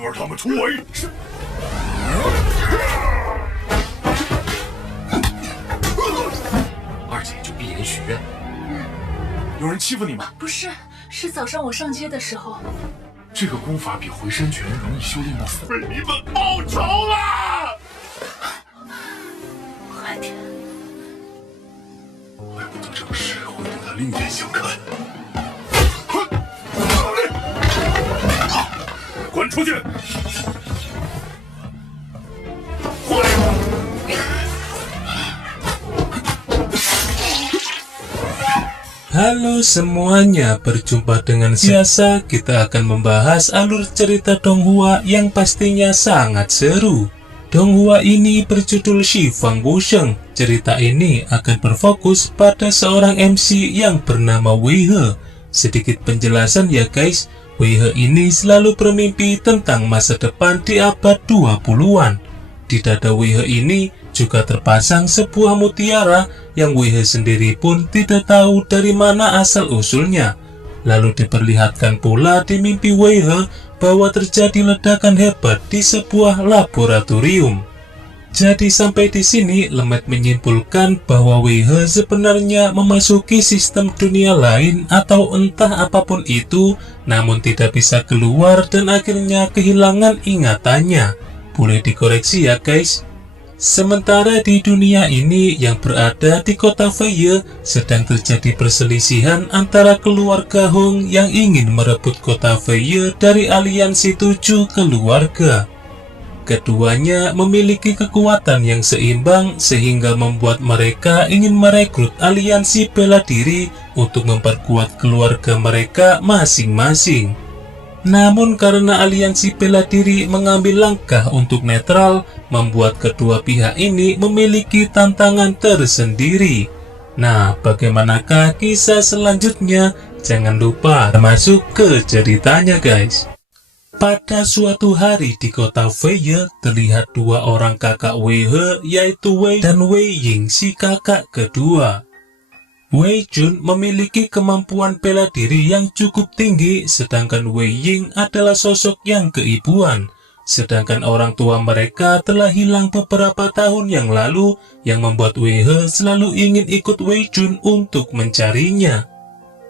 请让他们突围。是。二姐就闭眼许愿。有人欺负你吗？不是，是早上我上街的时候。这个功法比回山拳容易修炼到4倍，为你们报仇了！海天，怪不得这个事会对他另眼相看。滚出去！Halo semuanya, berjumpa dengan biasa kita akan membahas alur cerita Donghua yang pastinya sangat seru. Donghua ini berjudul Shifang Wusheng. Cerita ini akan berfokus pada seorang MC yang bernama Wei He. Sedikit penjelasan ya guys, Wei He ini selalu bermimpi tentang masa depan di abad 20-an. Di dada Wei He ini juga terpasang sebuah mutiara yang Wei He sendiri pun tidak tahu dari mana asal-usulnya. Lalu diperlihatkan pula di mimpi Wei He bahwa terjadi ledakan hebat di sebuah laboratorium. Jadi sampai di sini Lemet menyimpulkan bahwa Wei He sebenarnya memasuki sistem dunia lain atau entah apapun itu, namun tidak bisa keluar dan akhirnya kehilangan ingatannya. Boleh dikoreksi ya guys. Sementara di dunia ini yang berada di kota Feye sedang terjadi perselisihan antara keluarga Hong yang ingin merebut kota Feye dari aliansi 7 keluarga. Keduanya memiliki kekuatan yang seimbang sehingga membuat mereka ingin merekrut aliansi bela diri untuk memperkuat keluarga mereka masing-masing. Namun karena aliansi bela diri mengambil langkah untuk netral, membuat kedua pihak ini memiliki tantangan tersendiri. Nah, bagaimanakah kisah selanjutnya? Jangan lupa masuk ke ceritanya guys. Pada suatu hari di kota Feye, terlihat dua orang kakak Wei He, yaitu Wei dan Wei Ying, si kakak kedua. Wei Jun memiliki kemampuan bela diri yang cukup tinggi, sedangkan Wei Ying adalah sosok yang keibuan. Sedangkan orang tua mereka telah hilang beberapa tahun yang lalu, yang membuat Wei He selalu ingin ikut Wei Jun untuk mencarinya.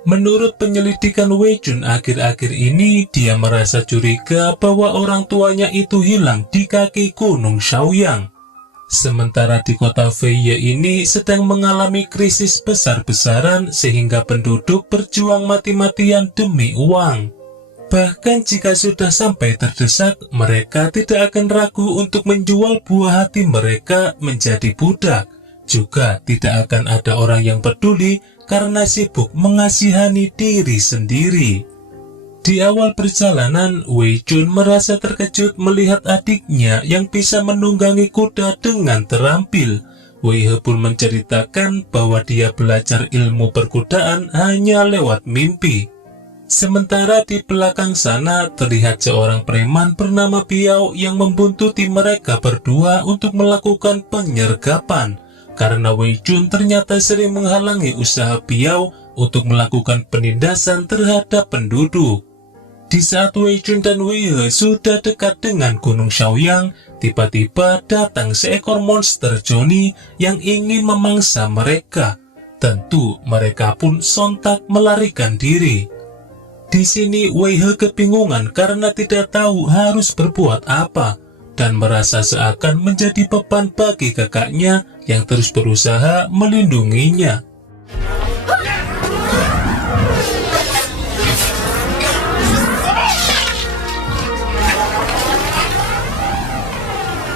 Menurut penyelidikan Wei Jun akhir-akhir ini, dia merasa curiga bahwa orang tuanya itu hilang di kaki Gunung Shaoyang. Sementara di kota Feye ini sedang mengalami krisis besar-besaran sehingga penduduk berjuang mati-matian demi uang. Bahkan jika sudah sampai terdesak, mereka tidak akan ragu untuk menjual buah hati mereka menjadi budak. Juga tidak akan ada orang yang peduli karena sibuk mengasihani diri sendiri. Di awal perjalanan, Wei Jun merasa terkejut melihat adiknya yang bisa menunggangi kuda dengan terampil. Wei He pun menceritakan bahwa dia belajar ilmu perkudaan hanya lewat mimpi. Sementara di belakang sana terlihat seorang preman bernama Piao yang membuntuti mereka berdua untuk melakukan penyergapan. Karena Wei Jun ternyata sering menghalangi usaha Piao untuk melakukan penindasan terhadap penduduk. Di saat Wei Jun dan Wei He sudah dekat dengan Gunung Shaoyang, tiba-tiba datang seekor monster Johnny yang ingin memangsa mereka. Tentu mereka pun sontak melarikan diri. Di sini Wei He kebingungan karena tidak tahu harus berbuat apa dan merasa seakan menjadi beban bagi kakaknya yang terus berusaha melindunginya.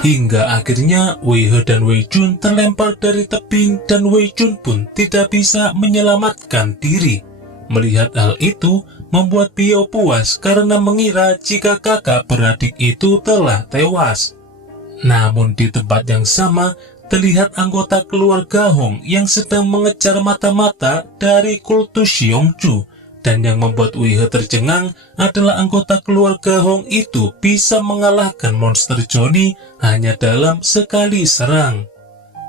Hingga akhirnya Wei He dan Wei Jun terlempar dari tebing dan Wei Jun pun tidak bisa menyelamatkan diri. Melihat hal itu membuat Piao puas karena mengira jika kakak beradik itu telah tewas. Namun di tempat yang sama terlihat anggota keluarga Hong yang sedang mengejar mata-mata dari kultus Xiongju. Dan yang membuat Wei He tercengang adalah anggota keluarga Hong itu bisa mengalahkan monster Johnny hanya dalam sekali serang.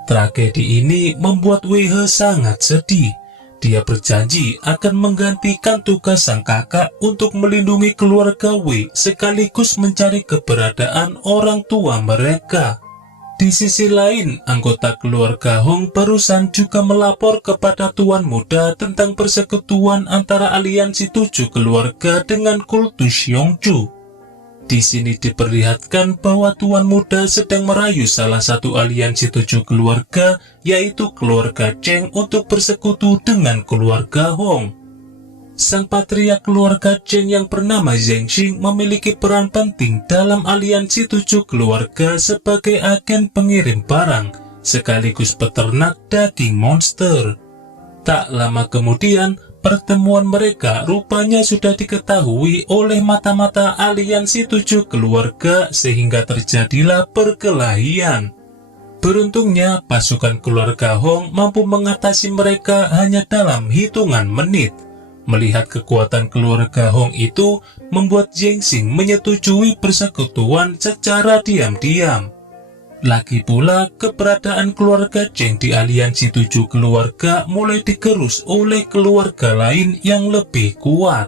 Tragedi ini membuat Wei He sangat sedih. Dia berjanji akan menggantikan tugas sang kakak untuk melindungi keluarga Wei sekaligus mencari keberadaan orang tua mereka. Di sisi lain, anggota keluarga Hong barusan juga melapor kepada Tuan Muda tentang persekutuan antara aliansi 7 keluarga dengan kultus Yongzhou. Di sini diperlihatkan bahwa Tuan Muda sedang merayu salah satu aliansi 7 keluarga, yaitu keluarga Cheng untuk bersekutu dengan keluarga Hong. Sang patriark keluarga Cheng yang bernama Zheng Xing memiliki peran penting dalam aliansi 7 keluarga sebagai agen pengirim barang, sekaligus peternak daging monster. Tak lama kemudian, pertemuan mereka rupanya sudah diketahui oleh mata-mata aliansi 7 keluarga sehingga terjadilah perkelahian. Beruntungnya, pasukan keluarga Hong mampu mengatasi mereka hanya dalam hitungan menit. Melihat kekuatan keluarga Hong itu, membuat Zheng Xing menyetujui persekutuan secara diam-diam. Lagi pula, keberadaan keluarga Cheng di aliansi 7 keluarga mulai digerus oleh keluarga lain yang lebih kuat.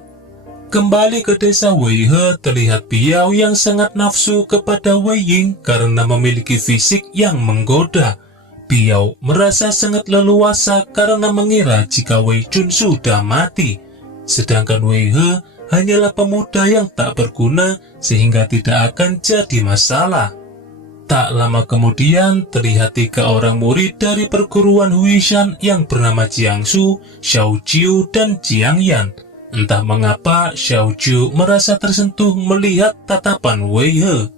Kembali ke desa Weihe, terlihat Biao yang sangat nafsu kepada Wei Ying karena memiliki fisik yang menggoda. Biao merasa sangat leluasa karena mengira jika Wei Chun sudah mati. Sedangkan Wei He hanyalah pemuda yang tak berguna sehingga tidak akan jadi masalah. Tak lama kemudian terlihat 3 orang murid dari perguruan Huishan yang bernama Jiangsu, Xiao Jiu, dan Jiang Yan. Entah mengapa Xiao Jiu merasa tersentuh melihat tatapan Wei He,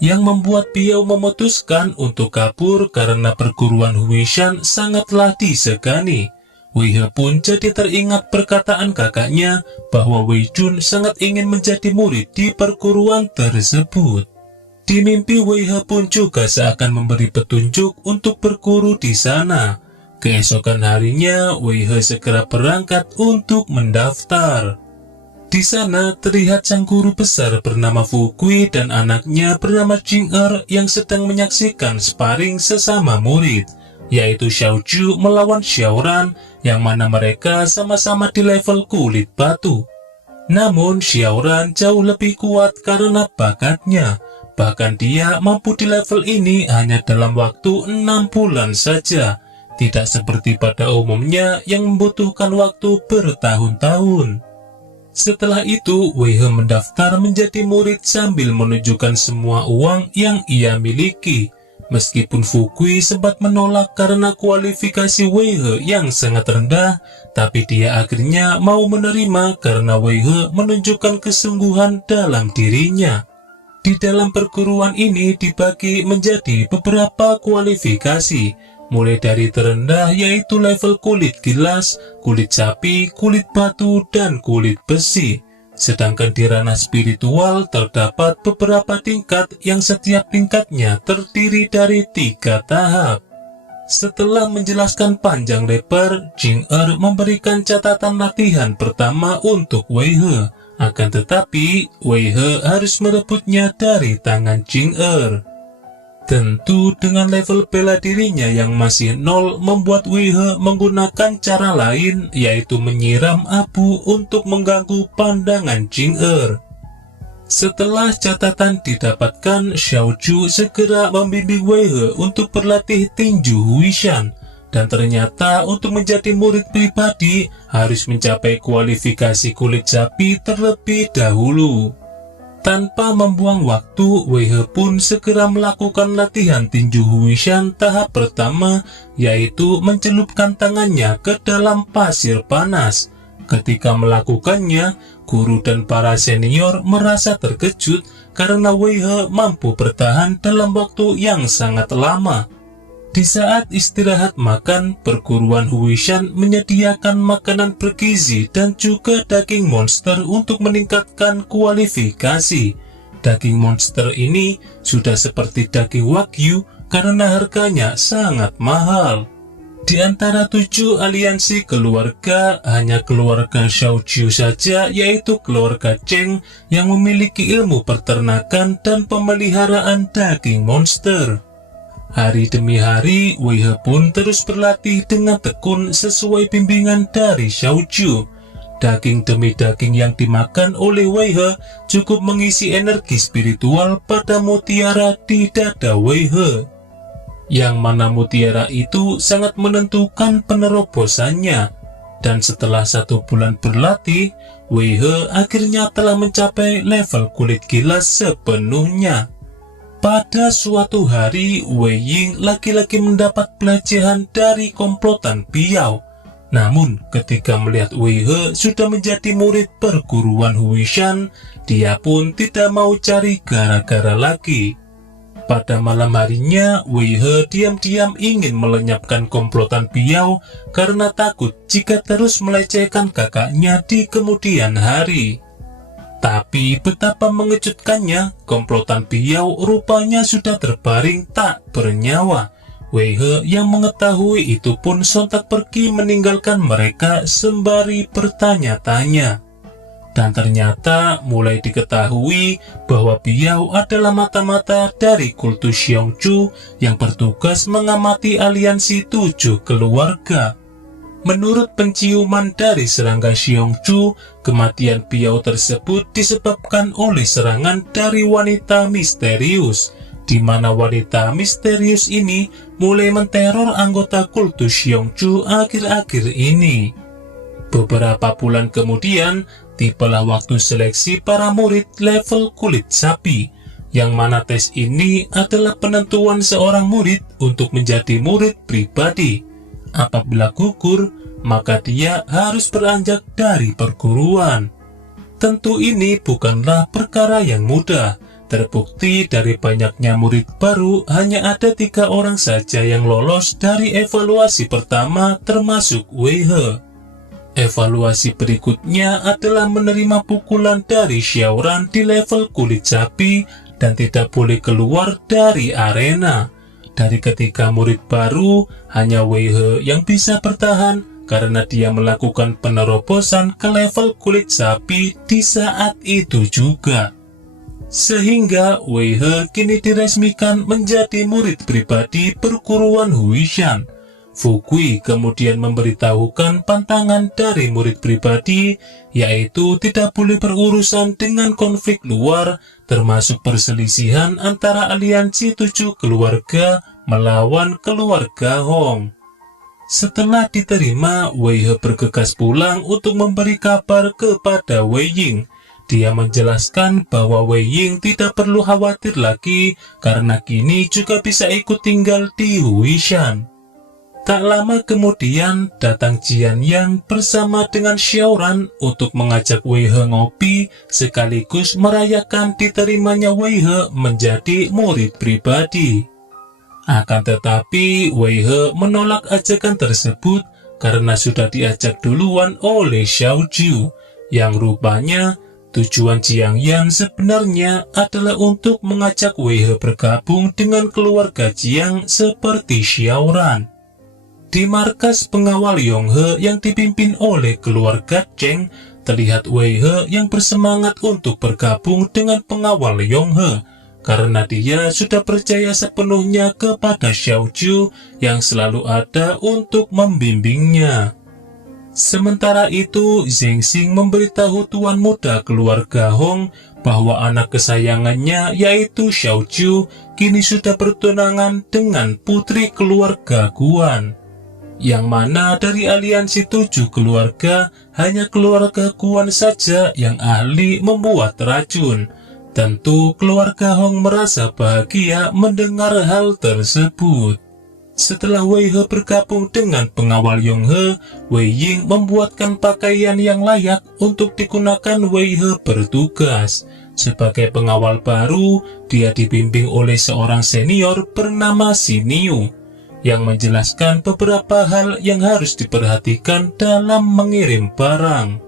yang membuat Biao memutuskan untuk kabur karena perguruan Huishan sangatlah disegani. Wei He pun jadi teringat perkataan kakaknya bahwa Wei Chun sangat ingin menjadi murid di perguruan tersebut. Di mimpi Wei He pun juga seakan memberi petunjuk untuk berguru di sana. Keesokan harinya Wei He segera berangkat untuk mendaftar. Di sana terlihat sang guru besar bernama Fu Gui dan anaknya bernama Jing Er yang sedang menyaksikan sparring sesama murid, yaitu Xiao Zhu melawan Xiao Ran, yang mana mereka sama-sama di level kulit batu. Namun Xiao Ran jauh lebih kuat karena bakatnya. Bahkan dia mampu di level ini hanya dalam waktu 6 bulan saja. Tidak seperti pada umumnya yang membutuhkan waktu bertahun-tahun. Setelah itu, Wei He mendaftar menjadi murid sambil menunjukkan semua uang yang ia miliki. Meskipun Fu Gui sempat menolak karena kualifikasi Wei He yang sangat rendah, tapi dia akhirnya mau menerima karena Wei He menunjukkan kesungguhan dalam dirinya. Di dalam perguruan ini dibagi menjadi beberapa kualifikasi, mulai dari terendah yaitu level kulit gilas, kulit sapi, kulit batu, dan kulit besi. Sedangkan di ranah spiritual terdapat beberapa tingkat yang setiap tingkatnya terdiri dari 3 tahap. Setelah menjelaskan panjang lebar, Jing Er memberikan catatan latihan pertama untuk Wei He. Akan tetapi, Wei He harus merebutnya dari tangan Jing Er. Tentu dengan level bela dirinya yang masih 0 membuat Wei He menggunakan cara lain, yaitu menyiram abu untuk mengganggu pandangan Jing Er. Setelah catatan didapatkan, Xiao Zhu segera membimbing Wei He untuk berlatih tinju Huishan. Dan ternyata untuk menjadi murid pribadi harus mencapai kualifikasi kulit sapi terlebih dahulu. Tanpa membuang waktu, Wei He pun segera melakukan latihan tinju Huishan tahap pertama, yaitu mencelupkan tangannya ke dalam pasir panas. Ketika melakukannya, guru dan para senior merasa terkejut karena Wei He mampu bertahan dalam waktu yang sangat lama. Di saat istirahat makan, perguruan Huishan menyediakan makanan bergizi dan juga daging monster untuk meningkatkan kualifikasi. Daging monster ini sudah seperti daging wagyu karena harganya sangat mahal. Di antara 7 aliansi keluarga, hanya keluarga Xiao Jiu saja, yaitu keluarga Cheng, yang memiliki ilmu peternakan dan pemeliharaan daging monster. Hari demi hari, Wei He pun terus berlatih dengan tekun sesuai bimbingan dari Xiao Ju. Daging demi daging yang dimakan oleh Wei He cukup mengisi energi spiritual pada mutiara di dada Wei He. Yang mana mutiara itu sangat menentukan penerobosannya. Dan setelah 1 bulan berlatih, Wei He akhirnya telah mencapai level kulit gilas sepenuhnya. Pada suatu hari, Wei Ying lagi-lagi mendapat pelecehan dari komplotan Piao. Namun, ketika melihat Wei He sudah menjadi murid perguruan Huishan, dia pun tidak mau cari gara-gara lagi. Pada malam harinya, Wei He diam-diam ingin melenyapkan komplotan Piao karena takut jika terus melecehkan kakaknya di kemudian hari. Tapi betapa mengejutkannya, komplotan Piao rupanya sudah terbaring tak bernyawa. Wei He yang mengetahui itu pun sontak pergi meninggalkan mereka sembari bertanya-tanya. Dan ternyata mulai diketahui bahwa Piao adalah mata-mata dari kultus Xiongju yang bertugas mengamati aliansi 7 keluarga. Menurut penciuman dari serangga Xiongju, kematian Piao tersebut disebabkan oleh serangan dari wanita misterius, di mana wanita misterius ini mulai menteror anggota kultus Xiongju akhir-akhir ini. Beberapa bulan kemudian, tibalah waktu seleksi para murid level kulit sapi, yang mana tes ini adalah penentuan seorang murid untuk menjadi murid pribadi. Apabila gugur, maka dia harus beranjak dari perguruan. Tentu ini bukanlah perkara yang mudah. Terbukti dari banyaknya murid baru, hanya ada 3 orang saja yang lolos dari evaluasi pertama termasuk Wei He. Evaluasi berikutnya adalah menerima pukulan dari Xiaoran di level kulit sapi dan tidak boleh keluar dari arena. Dari ketiga murid baru, hanya Wei He yang bisa bertahan karena dia melakukan penerobosan ke level kulit sapi di saat itu juga. Sehingga Wei He kini diresmikan menjadi murid pribadi perguruan Huishan. Fugui kemudian memberitahukan pantangan dari murid pribadi, yaitu tidak boleh berurusan dengan konflik luar, termasuk perselisihan antara aliansi 7 keluarga melawan keluarga Hong. Setelah diterima, Wei He bergegas pulang untuk memberi kabar kepada Wei Ying. Dia menjelaskan bahwa Wei Ying tidak perlu khawatir lagi karena kini juga bisa ikut tinggal di Huishan. Tak lama kemudian datang Jian Yang bersama dengan Xiaoran untuk mengajak Wei He ngopi sekaligus merayakan diterimanya Wei He menjadi murid pribadi. Akan tetapi Wei He menolak ajakan tersebut karena sudah diajak duluan oleh Xiao Ju, yang rupanya tujuan Jiang Yan sebenarnya adalah untuk mengajak Wei He bergabung dengan keluarga Jiang seperti Xiaoran. Di markas pengawal Yonghe yang dipimpin oleh keluarga Cheng, terlihat Wei He yang bersemangat untuk bergabung dengan pengawal Yonghe, karena dia sudah percaya sepenuhnya kepada Xiao Ju yang selalu ada untuk membimbingnya. Sementara itu, Zheng Xing memberitahu tuan muda keluarga Hong bahwa anak kesayangannya yaitu Xiao Ju kini sudah bertunangan dengan putri keluarga Guan. Yang mana dari aliansi 7 keluarga, hanya keluarga Guan saja yang ahli membuat racun. Tentu keluarga Hong merasa bahagia mendengar hal tersebut. Setelah Wei He bergabung dengan pengawal Yonghe, Wei Ying membuatkan pakaian yang layak untuk digunakan Wei He bertugas. Sebagai pengawal baru, dia dibimbing oleh seorang senior bernama Xiniu, yang menjelaskan beberapa hal yang harus diperhatikan dalam mengirim barang.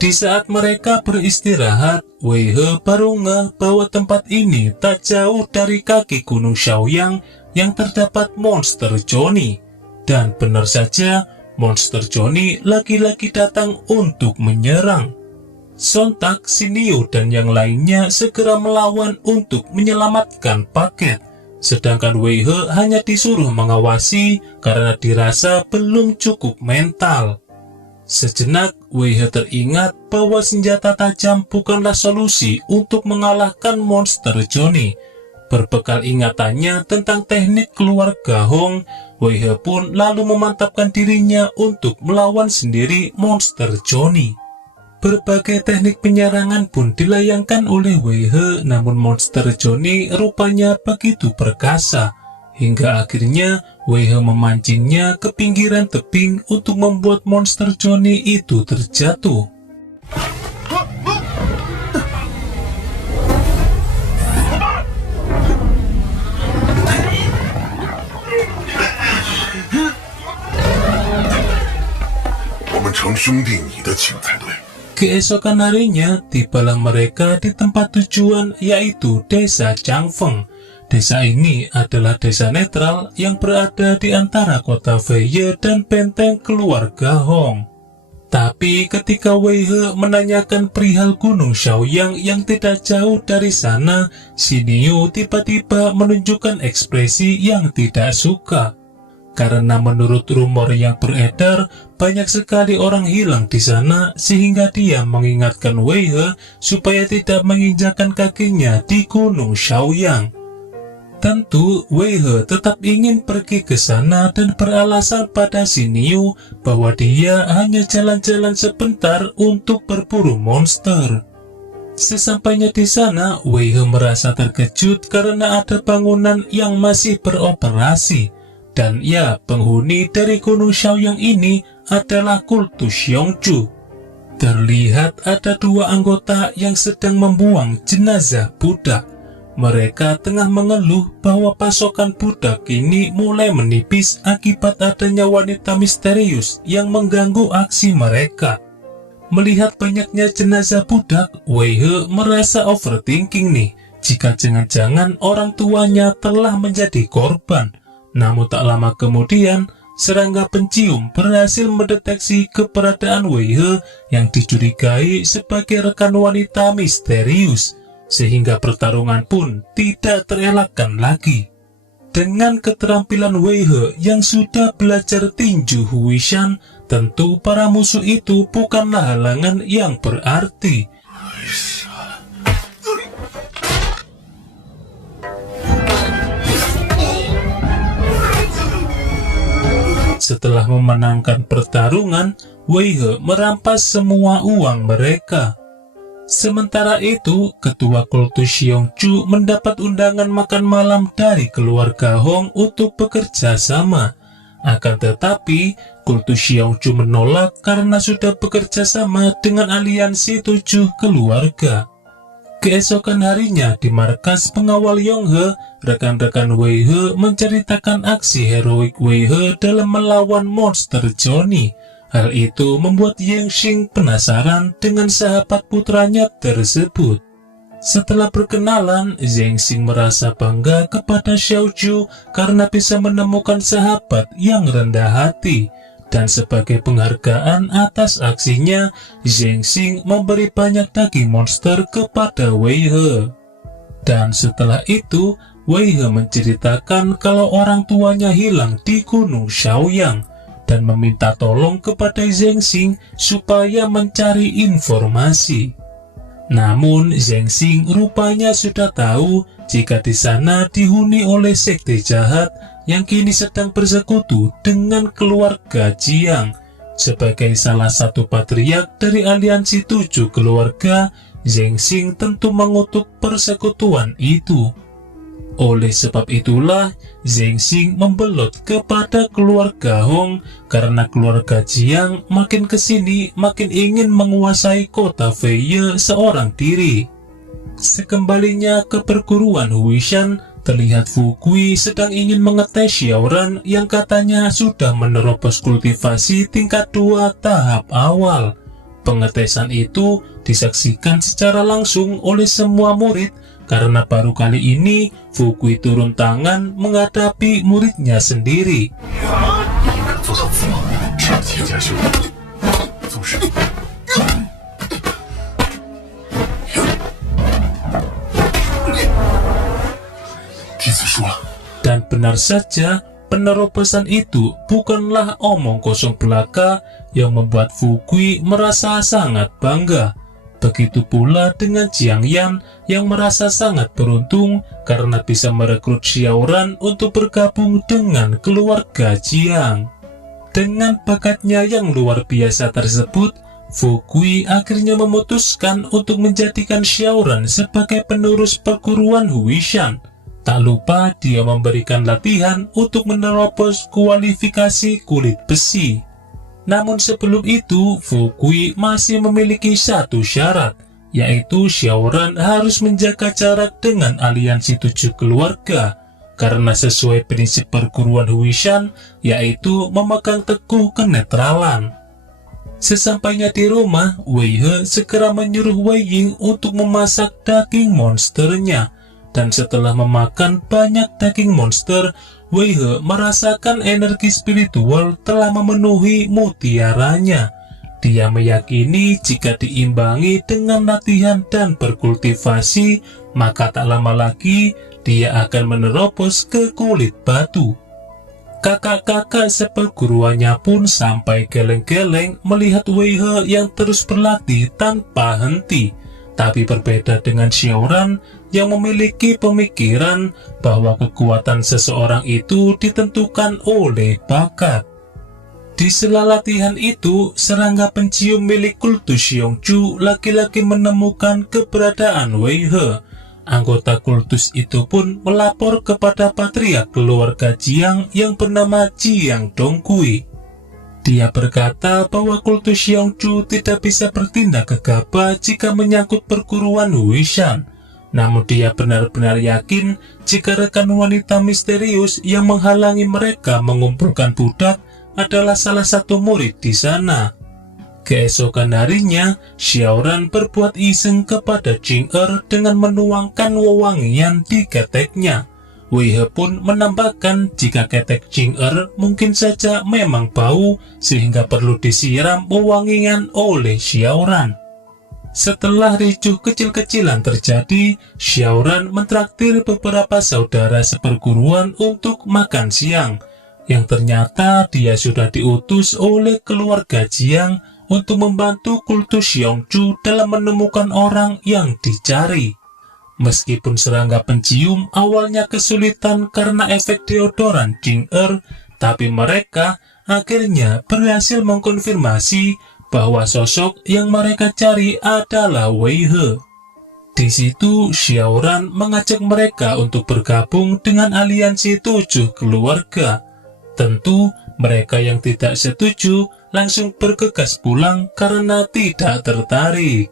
Di saat mereka beristirahat, Wei He baru ngeh bahwa tempat ini tak jauh dari kaki gunung Shaoyang yang terdapat monster Johnny. Dan benar saja, monster Johnny lagi-lagi datang untuk menyerang. Sontak Xiniu dan yang lainnya segera melawan untuk menyelamatkan paket. Sedangkan Wei He hanya disuruh mengawasi karena dirasa belum cukup mental. Sejenak, Wei He teringat bahwa senjata tajam bukanlah solusi untuk mengalahkan monster Johnny. Berbekal ingatannya tentang teknik keluarga Hong, Wei He pun lalu memantapkan dirinya untuk melawan sendiri monster Johnny. Berbagai teknik penyerangan pun dilayangkan oleh Wei He, namun monster Johnny rupanya begitu perkasa. Hingga akhirnya Wei He memancingnya ke pinggiran tebing untuk membuat monster Johnny itu terjatuh. Keesokan harinya, tibalah mereka di tempat tujuan, yaitu desa Changfeng. Desa ini adalah desa netral yang berada di antara kota Feiye dan benteng keluarga Hong. Tapi ketika Wei He menanyakan perihal Gunung Shaoyang yang tidak jauh dari sana, Xi Niu tiba-tiba menunjukkan ekspresi yang tidak suka. Karena menurut rumor yang beredar, banyak sekali orang hilang di sana, sehingga dia mengingatkan Wei He supaya tidak menginjakkan kakinya di Gunung Shaoyang. Tentu, Wei He tetap ingin pergi ke sana dan beralasan pada Xi Niu bahwa dia hanya jalan-jalan sebentar untuk berburu monster. Sesampainya di sana, Wei He merasa terkejut karena ada bangunan yang masih beroperasi. Dan ya, penghuni dari Gunung Shaoyang ini adalah kultus Yongzhu. Terlihat ada dua anggota yang sedang membuang jenazah budak. Mereka tengah mengeluh bahwa pasokan budak ini mulai menipis akibat adanya wanita misterius yang mengganggu aksi mereka. Melihat banyaknya jenazah budak, Wei He merasa overthinking nih, jika jangan-jangan orang tuanya telah menjadi korban. Namun tak lama kemudian, serangga pencium berhasil mendeteksi keberadaan Wei He yang dicurigai sebagai rekan wanita misterius, sehingga pertarungan pun tidak terelakkan lagi. Dengan keterampilan Wei He yang sudah belajar tinju Huishan, tentu para musuh itu bukanlah halangan yang berarti. Setelah memenangkan pertarungan, Wei He merampas semua uang mereka. Sementara itu, ketua kultus Yongzhu mendapat undangan makan malam dari keluarga Hong untuk bekerja sama. Akan tetapi, kultus Yongzhu menolak karena sudah bekerja sama dengan aliansi 7 keluarga. Keesokan harinya di markas pengawal Yonghe, rekan-rekan Wei He menceritakan aksi heroik Wei He dalam melawan monster Johnny. Hal itu membuat Yang Xing penasaran dengan sahabat putranya tersebut. Setelah berkenalan, Zheng Xing merasa bangga kepada Xiao Zhu karena bisa menemukan sahabat yang rendah hati. Dan sebagai penghargaan atas aksinya, Zheng Xing memberi banyak daging monster kepada Wei He. Dan setelah itu, Wei He menceritakan kalau orang tuanya hilang di Gunung Shaoyang dan meminta tolong kepada Zheng Xing supaya mencari informasi. Namun, Zheng Xing rupanya sudah tahu jika di sana dihuni oleh sekte jahat yang kini sedang bersekutu dengan keluarga Jiang. Sebagai salah satu patriark dari aliansi 7 keluarga, Zheng Xing tentu mengutuk persekutuan itu. Oleh sebab itulah, Zheng Xing membelot kepada keluarga Hong karena keluarga Jiang makin kesini makin ingin menguasai kota Feiye seorang diri. Sekembalinya ke perguruan Huishan, terlihat Fu Gui sedang ingin mengetes Xiaoran yang katanya sudah menerobos kultivasi tingkat 2 tahap awal. Pengetesan itu disaksikan secara langsung oleh semua murid karena baru kali ini Fu Gui turun tangan menghadapi muridnya sendiri. benar saja penerobosan itu bukanlah omong kosong belaka yang membuat Fukui merasa sangat bangga. Begitu pula dengan Jiang Yan yang merasa sangat beruntung karena bisa merekrut Xiaoran untuk bergabung dengan keluarga Jiang. Dengan bakatnya yang luar biasa tersebut, Fukui akhirnya memutuskan untuk menjadikan Xiaoran sebagai penerus perguruan Huishan. Tak lupa dia memberikan latihan untuk menerobos kualifikasi kulit besi. Namun sebelum itu, Fukui masih memiliki satu syarat, yaitu Xiaoran harus menjaga jarak dengan aliansi 7 keluarga, karena sesuai prinsip perguruan Huishan, yaitu memegang teguh kenetralan. Sesampainya di rumah, Wei He segera menyuruh Wei Ying untuk memasak daging monsternya, dan setelah memakan banyak daging monster, Wei He merasakan energi spiritual telah memenuhi mutiaranya. Dia meyakini jika diimbangi dengan latihan dan berkultivasi, maka tak lama lagi dia akan menerobos ke kulit batu. Kakak-kakak seperguruannya pun sampai geleng-geleng melihat Wei He yang terus berlatih tanpa henti. Tapi berbeda dengan Xiaoran yang memiliki pemikiran bahwa kekuatan seseorang itu ditentukan oleh bakat. Di sela latihan itu, serangga pencium milik kultus Xiongju lagi-lagi menemukan keberadaan Wei He. Anggota kultus itu pun melapor kepada patriark keluarga Jiang yang bernama Jiang Dongkui. Dia berkata bahwa kultus Xiongju tidak bisa bertindak gegabah jika menyangkut perguruan Huishan. Namun dia benar-benar yakin jika rekan wanita misterius yang menghalangi mereka mengumpulkan budak adalah salah satu murid di sana. Keesokan harinya, Xiaoran berbuat iseng kepada Jing dengan menuangkan wewangian di keteknya. Wei He pun menambahkan jika ketek Jing mungkin saja memang bau sehingga perlu disiram wewangian oleh Xiaoran. Setelah ricuh kecil-kecilan terjadi, Xiaoran mentraktir beberapa saudara seperguruan untuk makan siang, yang ternyata dia sudah diutus oleh keluarga Jiang untuk membantu kultus Xiongju dalam menemukan orang yang dicari. Meskipun serangga pencium awalnya kesulitan karena efek deodoran Jing tapi mereka akhirnya berhasil mengkonfirmasi bahwa sosok yang mereka cari adalah Wei He. Di situ, Xiaoran mengajak mereka untuk bergabung dengan aliansi 7 keluarga. Tentu, mereka yang tidak setuju langsung bergegas pulang karena tidak tertarik.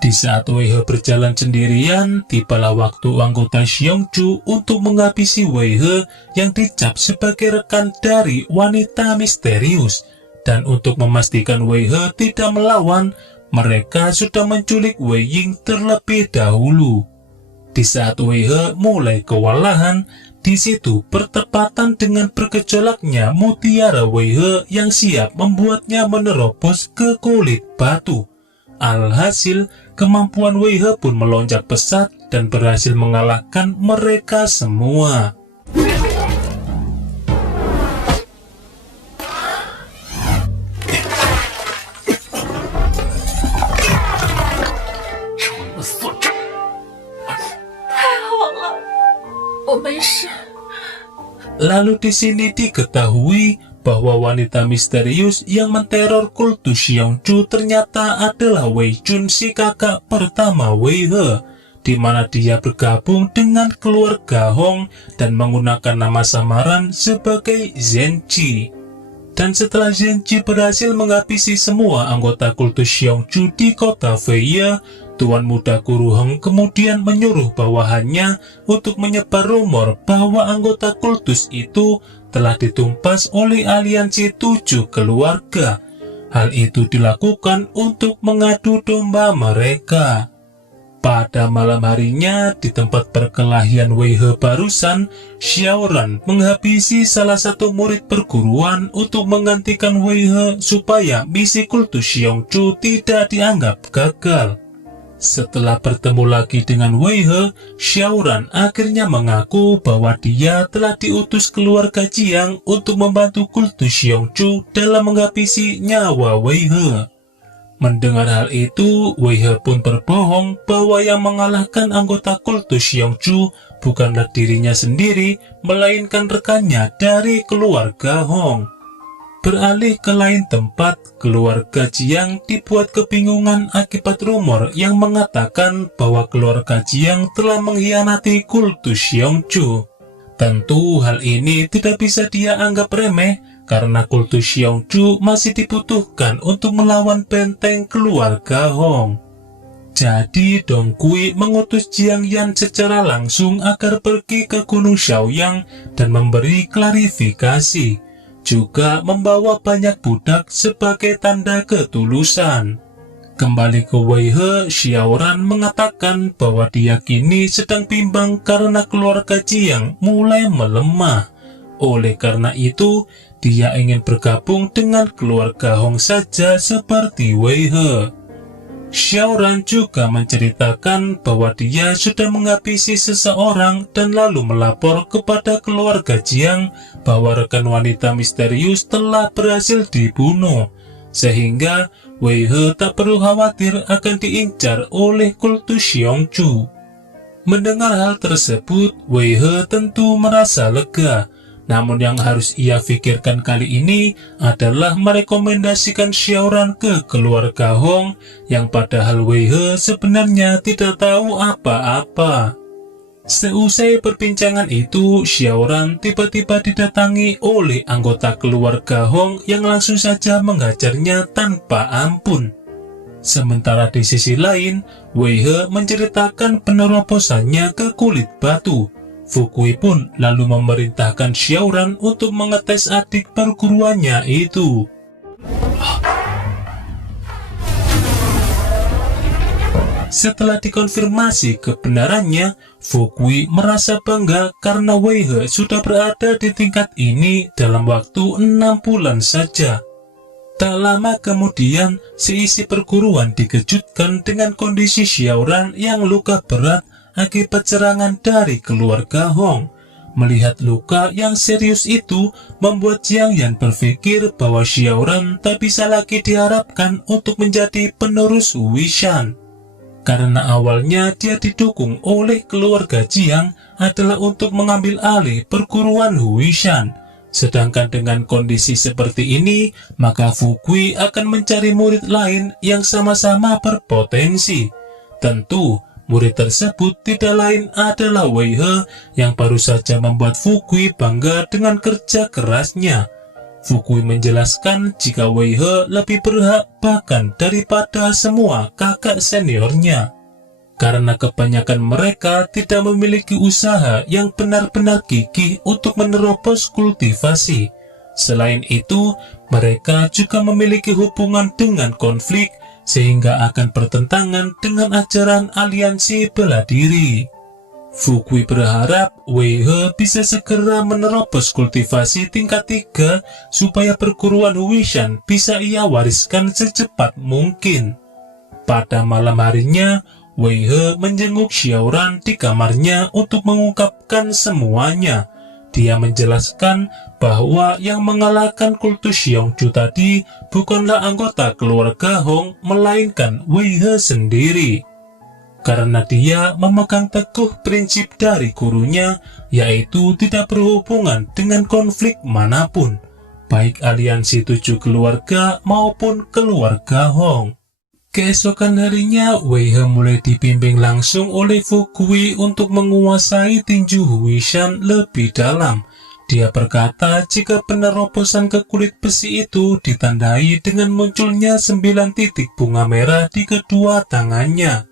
Di saat Wei He berjalan sendirian, tibalah waktu anggota Xiongju untuk menghabisi Wei He yang dicap sebagai rekan dari wanita misterius. Dan untuk memastikan Wei He tidak melawan, mereka sudah menculik Wei Ying terlebih dahulu. Di saat Wei He mulai kewalahan, di situ bertepatan dengan bergejolaknya mutiara Wei He yang siap membuatnya menerobos ke kulit batu. Alhasil, kemampuan Wei He pun melonjak pesat dan berhasil mengalahkan mereka semua. Lalu di sini diketahui bahwa wanita misterius yang menteror kultus Xiongju ternyata adalah Wei Chun, si kakak pertama Wei He, di mana dia bergabung dengan keluarga Hong dan menggunakan nama samaran sebagai Zenji. Dan setelah Zenji berhasil menghabisi semua anggota kultus Xiongju di kota Feiya, Tuan Muda Guru Heng kemudian menyuruh bawahannya untuk menyebar rumor bahwa anggota kultus itu telah ditumpas oleh aliansi 7 keluarga. Hal itu dilakukan untuk mengadu domba mereka. Pada malam harinya, di tempat perkelahian Wei He barusan, Xiaoran menghabisi salah satu murid perguruan untuk menggantikan Wei He supaya misi kultus Xiongju tidak dianggap gagal. Setelah bertemu lagi dengan Wei He, Xiaoran akhirnya mengaku bahwa dia telah diutus keluarga Jiang untuk membantu kultus Xiongju dalam menghabisi nyawa Wei He. Mendengar hal itu, Wei He pun berbohong bahwa yang mengalahkan anggota kultus Xiongju bukanlah dirinya sendiri, melainkan rekannya dari keluarga Hong. Beralih ke lain tempat, keluarga Jiang dibuat kebingungan akibat rumor yang mengatakan bahwa keluarga Jiang telah mengkhianati kultus Xiongju. Tentu hal ini tidak bisa dia anggap remeh, karena kultus Xiongju masih dibutuhkan untuk melawan benteng keluarga Hong. Jadi Dong Kui mengutus Jiang Yan secara langsung agar pergi ke Gunung Shaoyang dan memberi klarifikasi, juga membawa banyak budak sebagai tanda ketulusan. Kembali ke Wei He, Xiaoran mengatakan bahwa dia kini sedang bimbang karena keluarga Jiang mulai melemah. Oleh karena itu, dia ingin bergabung dengan keluarga Hong saja seperti Wei He. Xiaoran juga menceritakan bahwa dia sudah menghabisi seseorang dan lalu melapor kepada keluarga Jiang bahwa rekan wanita misterius telah berhasil dibunuh, sehingga Wei He tak perlu khawatir akan diincar oleh kultus Xiongju. Mendengar hal tersebut, Wei He tentu merasa lega. Namun yang harus ia pikirkan kali ini adalah merekomendasikan Xiaoran ke keluarga Hong, yang padahal Wei He sebenarnya tidak tahu apa-apa. Seusai perbincangan itu, Xiaoran tiba-tiba didatangi oleh anggota keluarga Hong yang langsung saja menghajarnya tanpa ampun. Sementara di sisi lain, Wei He menceritakan penerobosannya ke kulit batu. Fukui pun lalu memerintahkan Xiaoran untuk mengetes adik perguruannya itu. Setelah dikonfirmasi kebenarannya, Fukui merasa bangga karena Wei He sudah berada di tingkat ini dalam waktu 6 bulan saja. Tak lama kemudian, seisi perguruan dikejutkan dengan kondisi Xiaoran yang luka berat akibat serangan dari keluarga Hong. Melihat luka yang serius itu, membuat Jiang Yan berpikir bahwa Xiaoran tak bisa lagi diharapkan untuk menjadi penerus Wuishan. Karena awalnya dia didukung oleh keluarga Jiang adalah untuk mengambil alih perguruan Wuishan. Sedangkan dengan kondisi seperti ini, maka Fukui akan mencari murid lain yang sama-sama berpotensi. Tentu, murid tersebut tidak lain adalah Wei He yang baru saja membuat Fukui bangga dengan kerja kerasnya. Fukui menjelaskan jika Wei He lebih berhak bahkan daripada semua kakak seniornya, karena kebanyakan mereka tidak memiliki usaha yang benar-benar gigih untuk menerobos kultivasi. Selain itu, mereka juga memiliki hubungan dengan konflik, sehingga akan bertentangan dengan ajaran aliansi bela diri. Fukui berharap Wei He bisa segera menerobos kultivasi tingkat 3 supaya perguruan Wuishan bisa ia wariskan secepat mungkin. Pada malam harinya, Wei He menjenguk Xiaoran di kamarnya untuk mengungkapkan semuanya. Dia menjelaskan bahwa yang mengalahkan kultus Xiongju tadi bukanlah anggota keluarga Hong, melainkan Wei He sendiri. Karena dia memegang teguh prinsip dari gurunya, yaitu tidak berhubungan dengan konflik manapun, baik aliansi 7 keluarga maupun keluarga Hong. Keesokan harinya, Wei He mulai dibimbing langsung oleh Fukui untuk menguasai tinju Wuishan lebih dalam. Dia berkata jika penerobosan ke kulit besi itu ditandai dengan munculnya 9 titik bunga merah di kedua tangannya.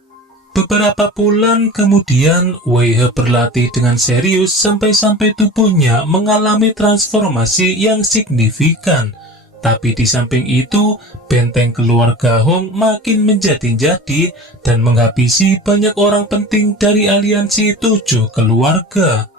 Beberapa bulan kemudian, Wei He berlatih dengan serius sampai-sampai tubuhnya mengalami transformasi yang signifikan. Tapi di samping itu, benteng keluarga Hong makin menjadi-jadi dan menghabisi banyak orang penting dari aliansi 7 keluarga.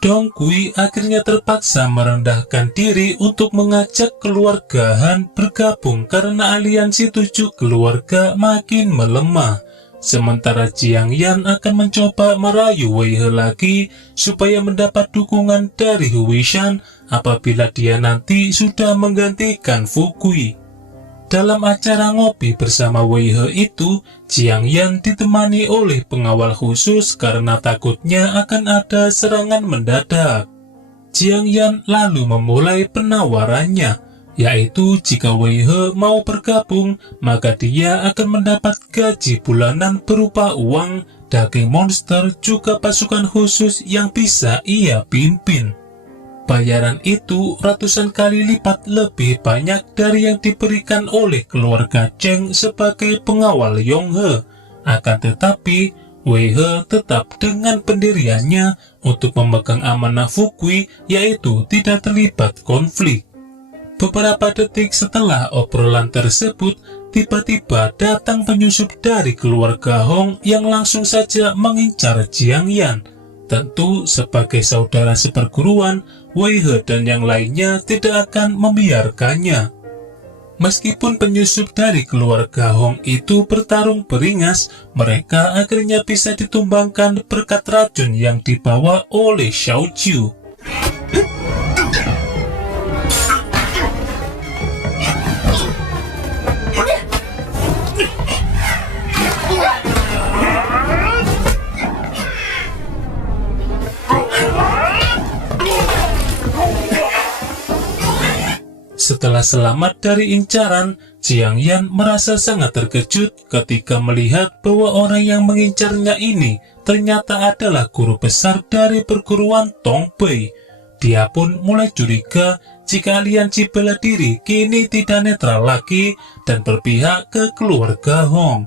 Dong Kui akhirnya terpaksa merendahkan diri untuk mengajak keluarga Han bergabung karena aliansi 7 keluarga makin melemah. sementara Jiang Yan akan mencoba merayu Wei He lagi supaya mendapat dukungan dari Hui Shan apabila dia nanti sudah menggantikan Fukui. Dalam acara ngopi bersama Wei He itu, Jiang Yan ditemani oleh pengawal khusus karena takutnya akan ada serangan mendadak. Jiang Yan lalu memulai penawarannya, yaitu jika Wei He mau bergabung, maka dia akan mendapat gaji bulanan berupa uang, daging monster, juga pasukan khusus yang bisa ia pimpin. Bayaran itu ratusan kali lipat lebih banyak dari yang diberikan oleh keluarga Cheng sebagai pengawal Yonghe. Akan tetapi, Wei He tetap dengan pendiriannya untuk memegang amanah Fukui, yaitu tidak terlibat konflik. Beberapa detik setelah obrolan tersebut, tiba-tiba datang penyusup dari keluarga Hong yang langsung saja mengincar Jiang Yan. Tentu sebagai saudara seperguruan, Wei He dan yang lainnya tidak akan membiarkannya. Meskipun penyusup dari keluarga Hong itu bertarung beringas, mereka akhirnya bisa ditumbangkan berkat racun yang dibawa oleh Xiao Ju. Setelah selamat dari incaran, Jiang Yan merasa sangat terkejut ketika melihat bahwa orang yang mengincarnya ini ternyata adalah guru besar dari perguruan Tongbei. Dia pun mulai curiga jika aliansi bela diri kini tidak netral lagi dan berpihak ke keluarga Hong.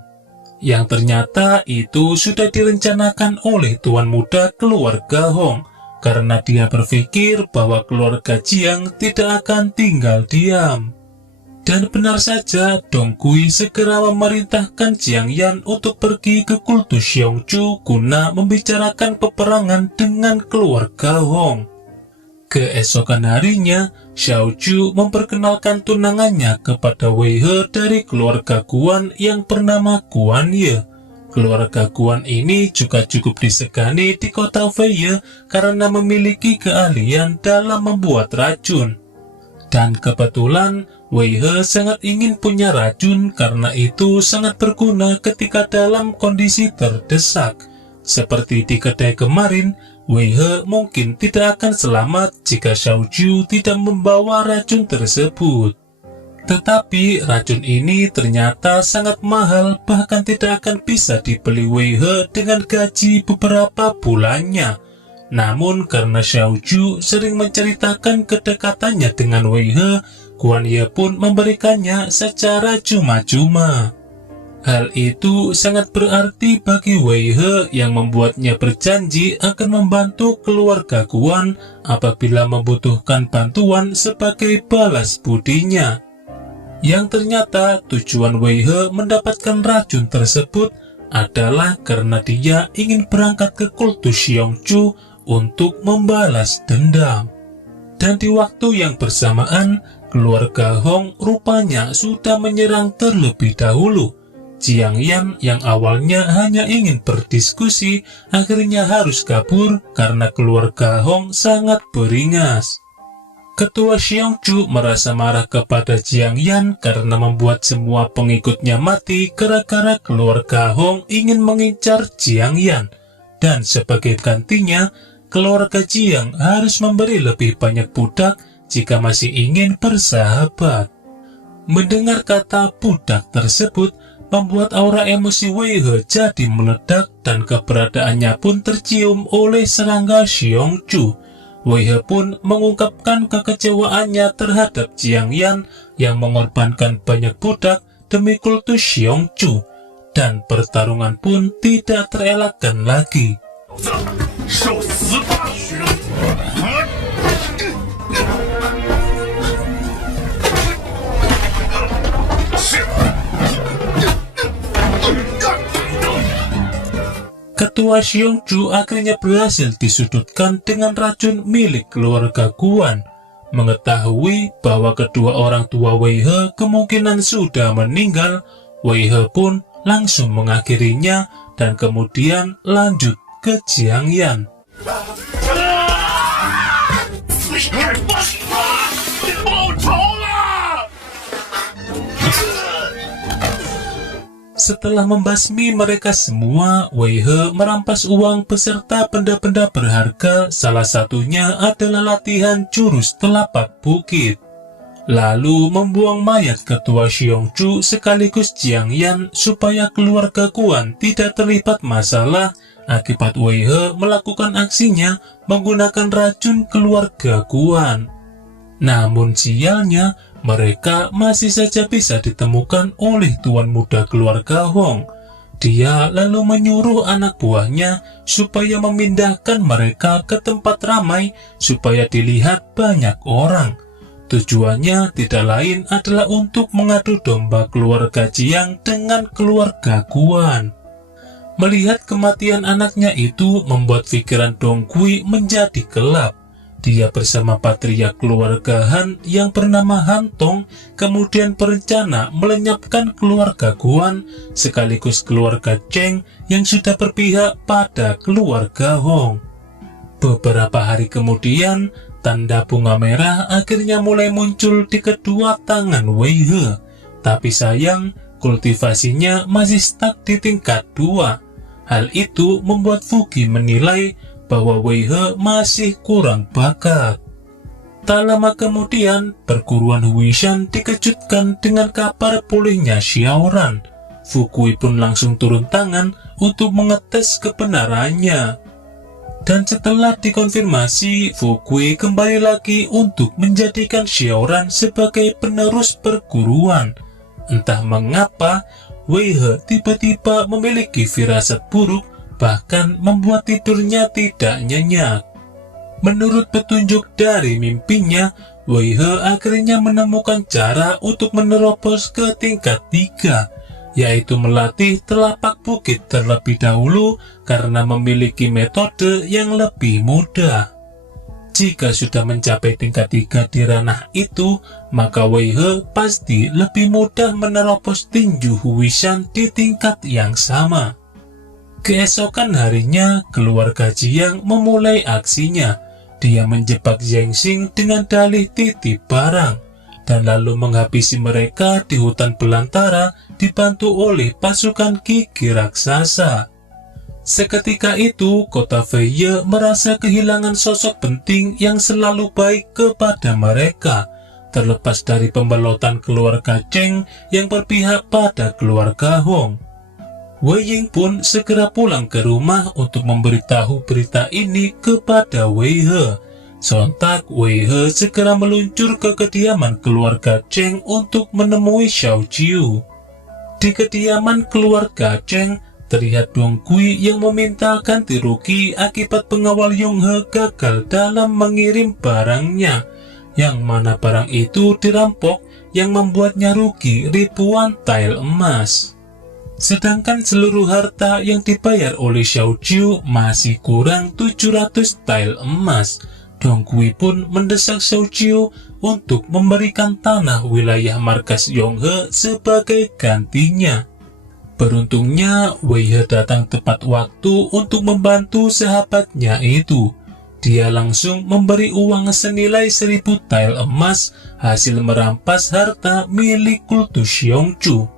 Yang ternyata itu sudah direncanakan oleh tuan muda keluarga Hong, karena dia berpikir bahwa keluarga Jiang tidak akan tinggal diam. Dan benar saja, Dong Gui segera memerintahkan Jiang Yan untuk pergi ke kultus Xiongju guna membicarakan peperangan dengan keluarga Hong. Keesokan harinya, Xiao Ju memperkenalkan tunangannya kepada Wei He dari keluarga Guan yang bernama Guan Ye. Keluarga Guan ini juga cukup disegani di kota Feye karena memiliki keahlian dalam membuat racun. Dan kebetulan, Wei He sangat ingin punya racun karena itu sangat berguna ketika dalam kondisi terdesak. Seperti di kedai kemarin, Wei He mungkin tidak akan selamat jika Xiao Ju tidak membawa racun tersebut. Tetapi racun ini ternyata sangat mahal, bahkan tidak akan bisa dibeli Wei He dengan gaji beberapa bulannya. Namun karena Xiao Ju sering menceritakan kedekatannya dengan Wei He, Guan Ye pun memberikannya secara cuma-cuma. Hal itu sangat berarti bagi Wei He yang membuatnya berjanji akan membantu keluarga Guan apabila membutuhkan bantuan sebagai balas budinya. Yang ternyata tujuan Wei He mendapatkan racun tersebut adalah karena dia ingin berangkat ke kultus Xiongju untuk membalas dendam. Dan di waktu yang bersamaan, keluarga Hong rupanya sudah menyerang terlebih dahulu. Jiang Yan yang awalnya hanya ingin berdiskusi, akhirnya harus kabur karena keluarga Hong sangat beringas. Ketua Xiongju merasa marah kepada Jiang Yan karena membuat semua pengikutnya mati gara-gara keluarga Hong ingin mengincar Jiang Yan. Dan sebagai gantinya, keluarga Jiang harus memberi lebih banyak budak jika masih ingin bersahabat. Mendengar kata budak tersebut, membuat aura emosi Wei He jadi meledak dan keberadaannya pun tercium oleh serangga Xiongju. Wei He pun mengungkapkan kekecewaannya terhadap Jiang Yan yang mengorbankan banyak budak demi kultus Xiongju, dan pertarungan pun tidak terelakkan lagi. Ketua Xiongju akhirnya berhasil disudutkan dengan racun milik keluarga Guan. Mengetahui bahwa kedua orang tua Wei He kemungkinan sudah meninggal, Wei He pun langsung mengakhirinya dan kemudian lanjut ke Jiangyan. 死海帮报仇了！ Setelah membasmi mereka semua, Wei He merampas uang beserta benda-benda berharga, salah satunya adalah latihan jurus telapak bukit. Lalu membuang mayat ketua Xiongzhu sekaligus Jiangyan supaya keluarga Guan tidak terlibat masalah akibat Wei He melakukan aksinya menggunakan racun keluarga Guan. Namun sialnya, mereka masih saja bisa ditemukan oleh tuan muda keluarga Hong. Dia lalu menyuruh anak buahnya supaya memindahkan mereka ke tempat ramai supaya dilihat banyak orang. Tujuannya tidak lain adalah untuk mengadu domba keluarga Jiang dengan keluarga Guan. Melihat kematian anaknya itu membuat pikiran Dong Gui menjadi gelap. Dia bersama patriark keluarga Han yang bernama Han Tong kemudian berencana melenyapkan keluarga Guan sekaligus keluarga Cheng yang sudah berpihak pada keluarga Hong. Beberapa hari kemudian, tanda bunga merah akhirnya mulai muncul di kedua tangan Wei He. Tapi sayang, kultivasinya masih stuck di tingkat 2. Hal itu membuat Fugi menilai bahwa Wei He masih kurang bakat. Tak lama kemudian, perguruan Huishan dikejutkan dengan kabar pulihnya Xiaoran. Fugui pun langsung turun tangan untuk mengetes kebenarannya. Dan setelah dikonfirmasi, Fugui kembali lagi untuk menjadikan Xiaoran sebagai penerus perguruan. Entah mengapa, Wei He tiba-tiba memiliki firasat buruk, bahkan membuat tidurnya tidak nyenyak. Menurut petunjuk dari mimpinya, Wei He akhirnya menemukan cara untuk menerobos ke tingkat 3, yaitu melatih telapak bukit terlebih dahulu karena memiliki metode yang lebih mudah. Jika sudah mencapai tingkat 3 di ranah itu, maka Wei He pasti lebih mudah menerobos tinju Huishan di tingkat yang sama. Keesokan harinya, keluarga Jiang memulai aksinya. Dia menjebak Zheng Xing dengan dalih titip barang, dan lalu menghabisi mereka di hutan belantara dibantu oleh pasukan gigi raksasa. Seketika itu, kota Feiye merasa kehilangan sosok penting yang selalu baik kepada mereka, terlepas dari pembelotan keluarga Cheng yang berpihak pada keluarga Hong. Wei Ying pun segera pulang ke rumah untuk memberitahu berita ini kepada Wei He. Sontak Wei He segera meluncur ke kediaman keluarga Cheng untuk menemui Xiao Jiu. Di kediaman keluarga Cheng, terlihat Dong Gui yang meminta ganti rugi akibat pengawal Yong He gagal dalam mengirim barangnya, yang mana barang itu dirampok yang membuatnya rugi ribuan tael emas. Sedangkan seluruh harta yang dibayar oleh Xiao Jiu masih kurang 700 tael emas. Dong Gui pun mendesak Xiao Jiu untuk memberikan tanah wilayah markas Yong He sebagai gantinya. Beruntungnya, Wei He datang tepat waktu untuk membantu sahabatnya itu. Dia langsung memberi uang senilai 1000 tael emas hasil merampas harta milik kultus Xiongzhu.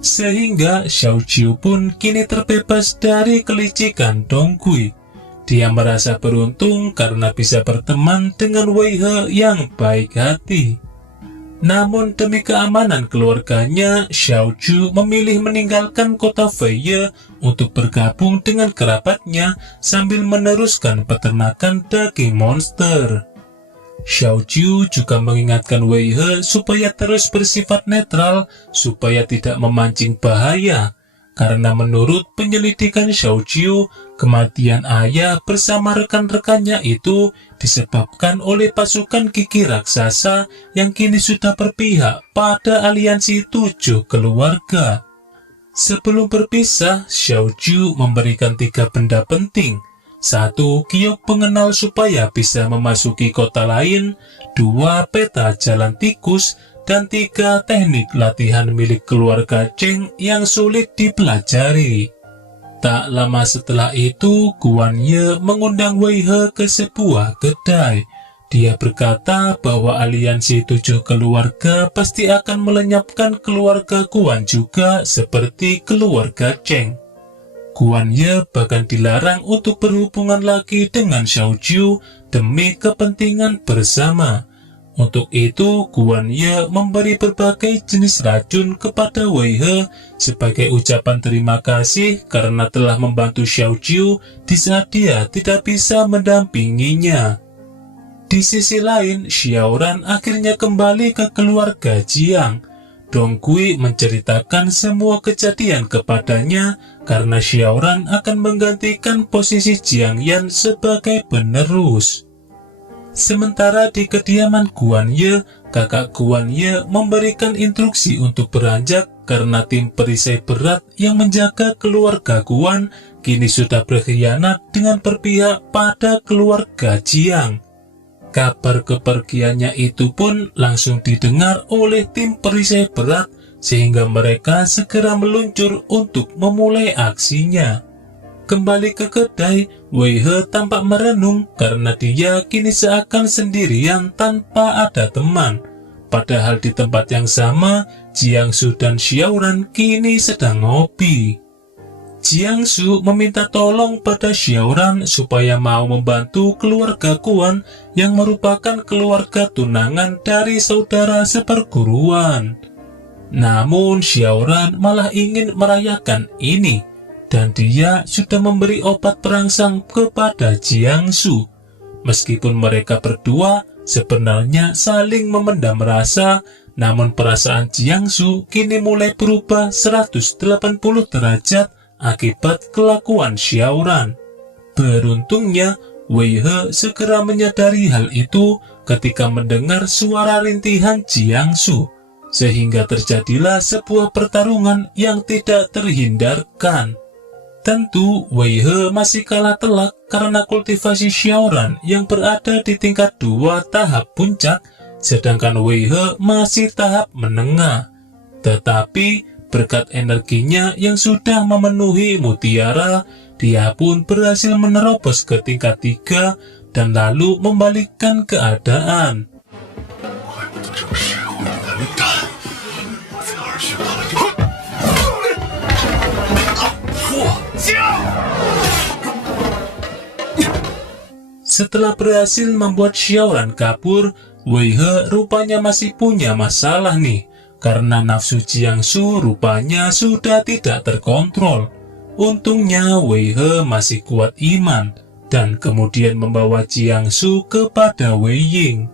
Sehingga Xiao Jiu pun kini terbebas dari kelicikan Dong Gui. Dia merasa beruntung karena bisa berteman dengan Wei He yang baik hati. Namun demi keamanan keluarganya, Xiao Jiu memilih meninggalkan kota Feiye untuk bergabung dengan kerabatnya sambil meneruskan peternakan daging monster. Xiao Jiu juga mengingatkan Wei He supaya terus bersifat netral supaya tidak memancing bahaya, karena menurut penyelidikan Xiao Jiu, kematian ayah bersama rekan-rekannya itu disebabkan oleh pasukan gigi raksasa yang kini sudah berpihak pada aliansi 7 keluarga. Sebelum berpisah, Xiao Jiu memberikan 3 benda penting. 1. Giok pengenal supaya bisa memasuki kota lain. 2. Peta jalan tikus. dan 3 teknik latihan milik keluarga Cheng yang sulit dipelajari. Tak lama setelah itu, Guan Ye mengundang Wei He ke sebuah kedai. Dia berkata bahwa aliansi 7 keluarga pasti akan melenyapkan keluarga Guan juga seperti keluarga Cheng. Guan Ye bahkan dilarang untuk berhubungan lagi dengan Xiao Jiu demi kepentingan bersama. Untuk itu, Guan Ye memberi berbagai jenis racun kepada Wei He sebagai ucapan terima kasih karena telah membantu Xiao Jiu di saat dia tidak bisa mendampinginya. Di sisi lain, Xiaoran akhirnya kembali ke keluarga Jiang. Dong Gui menceritakan semua kejadian kepadanya karena Xiaoran akan menggantikan posisi Jiang Yan sebagai penerus. Sementara di kediaman Guan Ye, kakak Guan Ye memberikan instruksi untuk beranjak karena tim perisai berat yang menjaga keluarga Guan kini sudah berkhianat dengan berpihak pada keluarga Jiang. Kabar kepergiannya itu pun langsung didengar oleh tim perisai berat sehingga mereka segera meluncur untuk memulai aksinya. Kembali ke kedai, Wei He tampak merenung karena dia kini seakan sendirian tanpa ada teman. Padahal di tempat yang sama, Jiangsu dan Xiaoran kini sedang ngopi. Jiangsu meminta tolong pada Xiaoran supaya mau membantu keluarga Guan yang merupakan keluarga tunangan dari saudara seperguruan. Namun Xiaoran malah ingin merayakan ini, dan dia sudah memberi obat perangsang kepada Jiangsu. Meskipun mereka berdua sebenarnya saling memendam rasa, namun perasaan Jiangsu kini mulai berubah 180 derajat akibat kelakuan Xiaoran. Beruntungnya, Wei He segera menyadari hal itu ketika mendengar suara rintihan Jiangsu, sehingga terjadilah sebuah pertarungan yang tidak terhindarkan. Tentu, Wei He masih kalah telak karena kultivasi Xiaoran yang berada di tingkat 2 tahap puncak, sedangkan Wei He masih tahap menengah. Tetapi, berkat energinya yang sudah memenuhi mutiara, dia pun berhasil menerobos ke tingkat 3 dan lalu membalikkan keadaan. Setelah berhasil membuat Xiaoran kabur, Wei He rupanya masih punya masalah nih. Karena nafsu Jiangsu rupanya sudah tidak terkontrol. Untungnya Wei He masih kuat iman dan kemudian membawa Jiangsu kepada Wei Ying.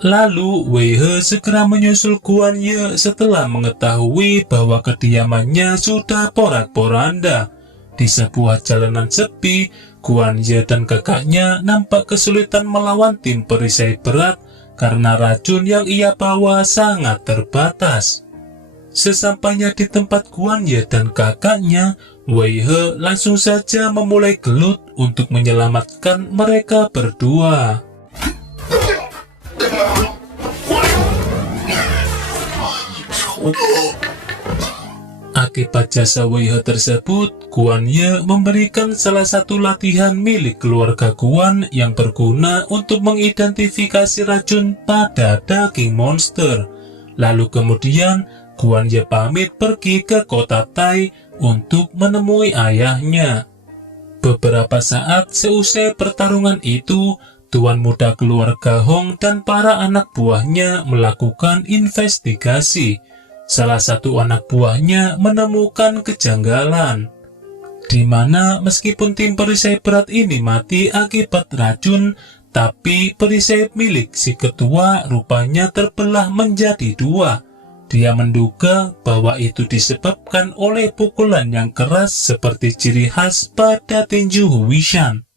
Lalu Wei He segera menyusul Guan Ye setelah mengetahui bahwa kediamannya sudah porak-poranda. Di sebuah jalanan sepi, Guan Ye dan kakaknya nampak kesulitan melawan tim perisai berat karena racun yang ia bawa sangat terbatas. Sesampainya di tempat Guan Ye dan kakaknya, Wei He langsung saja memulai gelut untuk menyelamatkan mereka berdua. Akibat jasa Wei He tersebut, Guan Ye memberikan salah satu latihan milik keluarga Guan yang berguna untuk mengidentifikasi racun pada daging monster. Lalu kemudian, Guan Ye pamit pergi ke kota Tai untuk menemui ayahnya. Beberapa saat seusai pertarungan itu, tuan muda keluarga Hong dan para anak buahnya melakukan investigasi. Salah satu anak buahnya menemukan kejanggalan, di mana meskipun tim perisai berat ini mati akibat racun, tapi perisai milik si ketua rupanya terbelah menjadi 2. Dia menduga bahwa itu disebabkan oleh pukulan yang keras seperti ciri khas pada tinju Huishan.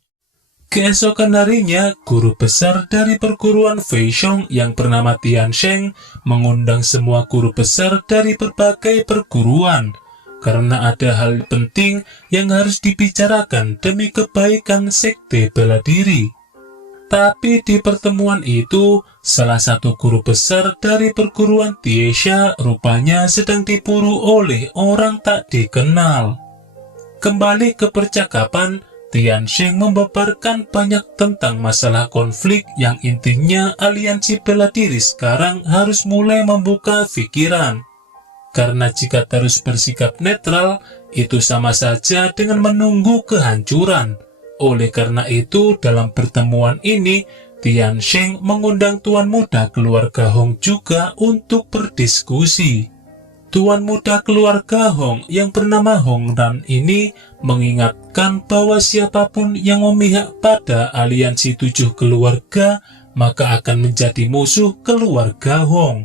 Keesokan harinya, guru besar dari perguruan Feishong yang bernama Tian Sheng mengundang semua guru besar dari berbagai perguruan karena ada hal penting yang harus dibicarakan demi kebaikan sekte bela diri. Tapi di pertemuan itu, salah satu guru besar dari perguruan Tiesha rupanya sedang diburu oleh orang tak dikenal. Kembali ke percakapan, Tiansheng membeberkan banyak tentang masalah konflik yang intinya aliansi bela diri sekarang harus mulai membuka pikiran. Karena jika terus bersikap netral, itu sama saja dengan menunggu kehancuran. Oleh karena itu, dalam pertemuan ini, Tiansheng mengundang tuan muda keluarga Hong juga untuk berdiskusi. Tuan muda keluarga Hong yang bernama Hong Ran ini mengingatkan bahwa siapapun yang memihak pada aliansi 7 keluarga maka akan menjadi musuh keluarga Hong.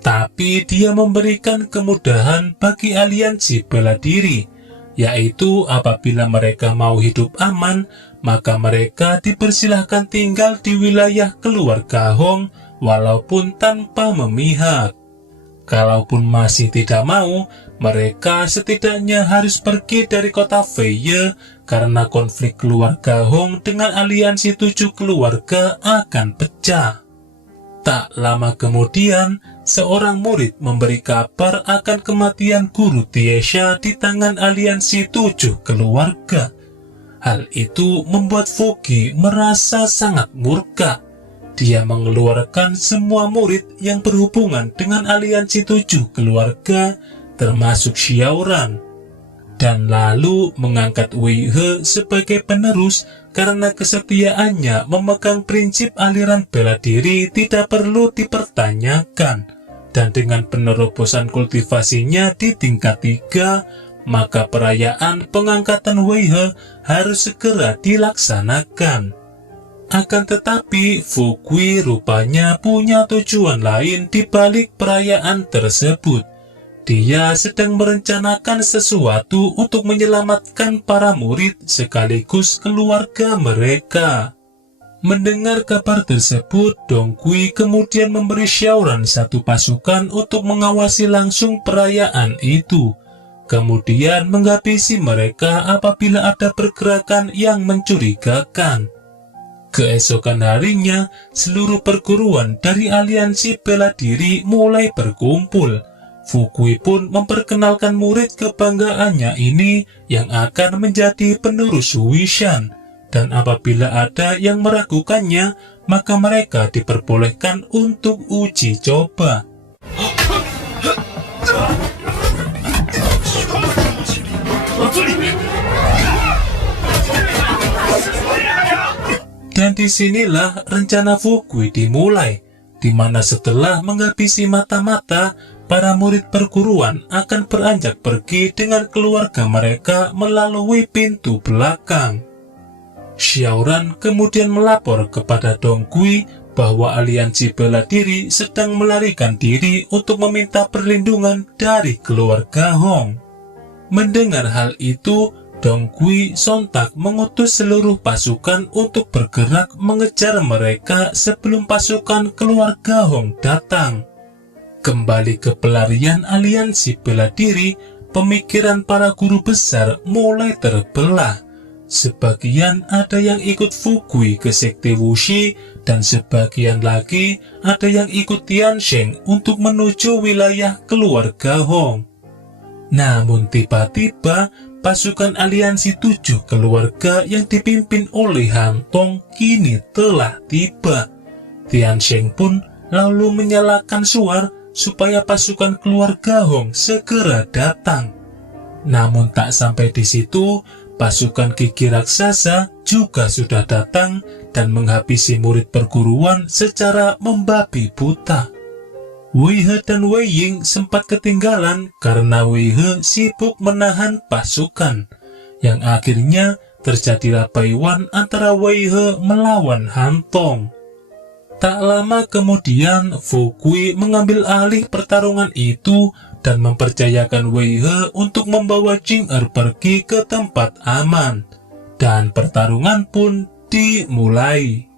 Tapi dia memberikan kemudahan bagi aliansi bela diri, yaitu apabila mereka mau hidup aman, maka mereka dipersilahkan tinggal di wilayah keluarga Hong walaupun tanpa memihak. Kalaupun masih tidak mau, mereka setidaknya harus pergi dari kota Feiye karena konflik keluarga Hong dengan aliansi 7 keluarga akan pecah. Tak lama kemudian, seorang murid memberi kabar akan kematian guru Tiesha di tangan aliansi 7 keluarga. Hal itu membuat Fugi merasa sangat murka. Dia mengeluarkan semua murid yang berhubungan dengan aliansi 7 keluarga, termasuk Xiaoran, dan lalu mengangkat Wei He sebagai penerus karena kesetiaannya memegang prinsip aliran bela diri tidak perlu dipertanyakan, dan dengan penerobosan kultivasinya di tingkat 3, maka perayaan pengangkatan Wei He harus segera dilaksanakan. Akan tetapi, Fugui rupanya punya tujuan lain di balik perayaan tersebut. Dia sedang merencanakan sesuatu untuk menyelamatkan para murid sekaligus keluarga mereka. Mendengar kabar tersebut, Dongqi kemudian memberi Xiaoran satu pasukan untuk mengawasi langsung perayaan itu. Kemudian menghabisi mereka apabila ada pergerakan yang mencurigakan. Keesokan harinya, seluruh perguruan dari aliansi bela diri mulai berkumpul. Fugui pun memperkenalkan murid kebanggaannya ini yang akan menjadi penerus Wuishan, dan apabila ada yang meragukannya, maka mereka diperbolehkan untuk uji coba. Dan disinilah rencana Fugui dimulai, di mana setelah menghabisi mata-mata, para murid perguruan akan beranjak pergi dengan keluarga mereka melalui pintu belakang. Xiaoran kemudian melapor kepada Dongqi bahwa aliansi bela diri sedang melarikan diri untuk meminta perlindungan dari keluarga Hong. Mendengar hal itu, Dongqi sontak mengutus seluruh pasukan untuk bergerak mengejar mereka sebelum pasukan keluarga Hong datang. Kembali ke pelarian aliansi bela diri, pemikiran para guru besar mulai terbelah. Sebagian ada yang ikut Fugui ke sekte Wuxi, dan sebagian lagi ada yang ikut Tiansheng untuk menuju wilayah keluarga Hong. Namun tiba-tiba, pasukan aliansi 7 keluarga yang dipimpin oleh Han Tong kini telah tiba. Tiansheng pun lalu menyalakan suar supaya pasukan keluarga Hong segera datang. Namun tak sampai di situ, pasukan gigi raksasa juga sudah datang dan menghabisi murid perguruan secara membabi buta. Wei He dan Wei Ying sempat ketinggalan karena Wei He sibuk menahan pasukan, yang akhirnya terjadilah baiwan antara Wei He melawan Han Tong. Tak lama kemudian, Fugui mengambil alih pertarungan itu dan mempercayakan Wei He untuk membawa Jing Er pergi ke tempat aman, dan pertarungan pun dimulai.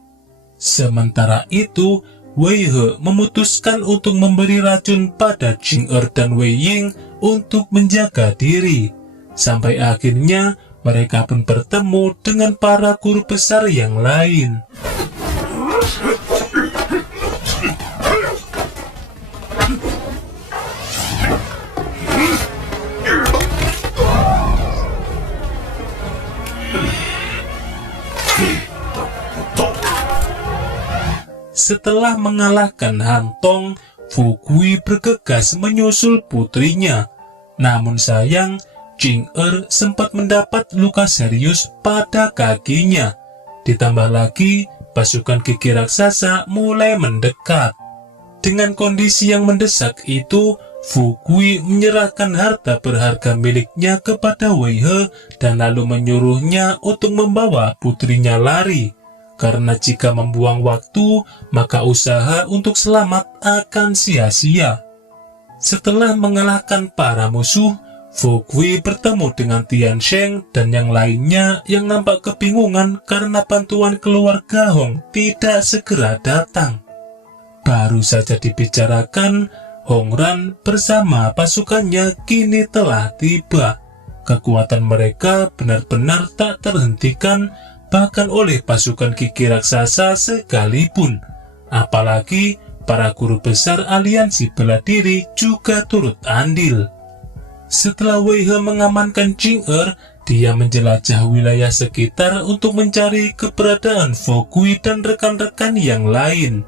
Sementara itu, Wei He memutuskan untuk memberi racun pada Jing Er dan Wei Ying untuk menjaga diri. Sampai akhirnya mereka pun bertemu dengan para guru besar yang lain. Setelah mengalahkan Han Tong, Fu Gui bergegas menyusul putrinya. Namun sayang, Jing Er sempat mendapat luka serius pada kakinya. Ditambah lagi, pasukan gigi raksasa mulai mendekat. Dengan kondisi yang mendesak itu, Fu Gui menyerahkan harta berharga miliknya kepada Wei He dan lalu menyuruhnya untuk membawa putrinya lari. Karena jika membuang waktu, maka usaha untuk selamat akan sia-sia. Setelah mengalahkan para musuh, Fu Gui bertemu dengan Tian Sheng dan yang lainnya yang nampak kebingungan karena bantuan keluarga Hong tidak segera datang. Baru saja dibicarakan, Hong Ran bersama pasukannya kini telah tiba. Kekuatan mereka benar-benar tak terhentikan bahkan oleh pasukan gigi raksasa sekalipun. Apalagi para guru besar aliansi bela diri juga turut andil. Setelah Wei He mengamankan Jing Er, dia menjelajah wilayah sekitar untuk mencari keberadaan Fu Gui dan rekan-rekan yang lain.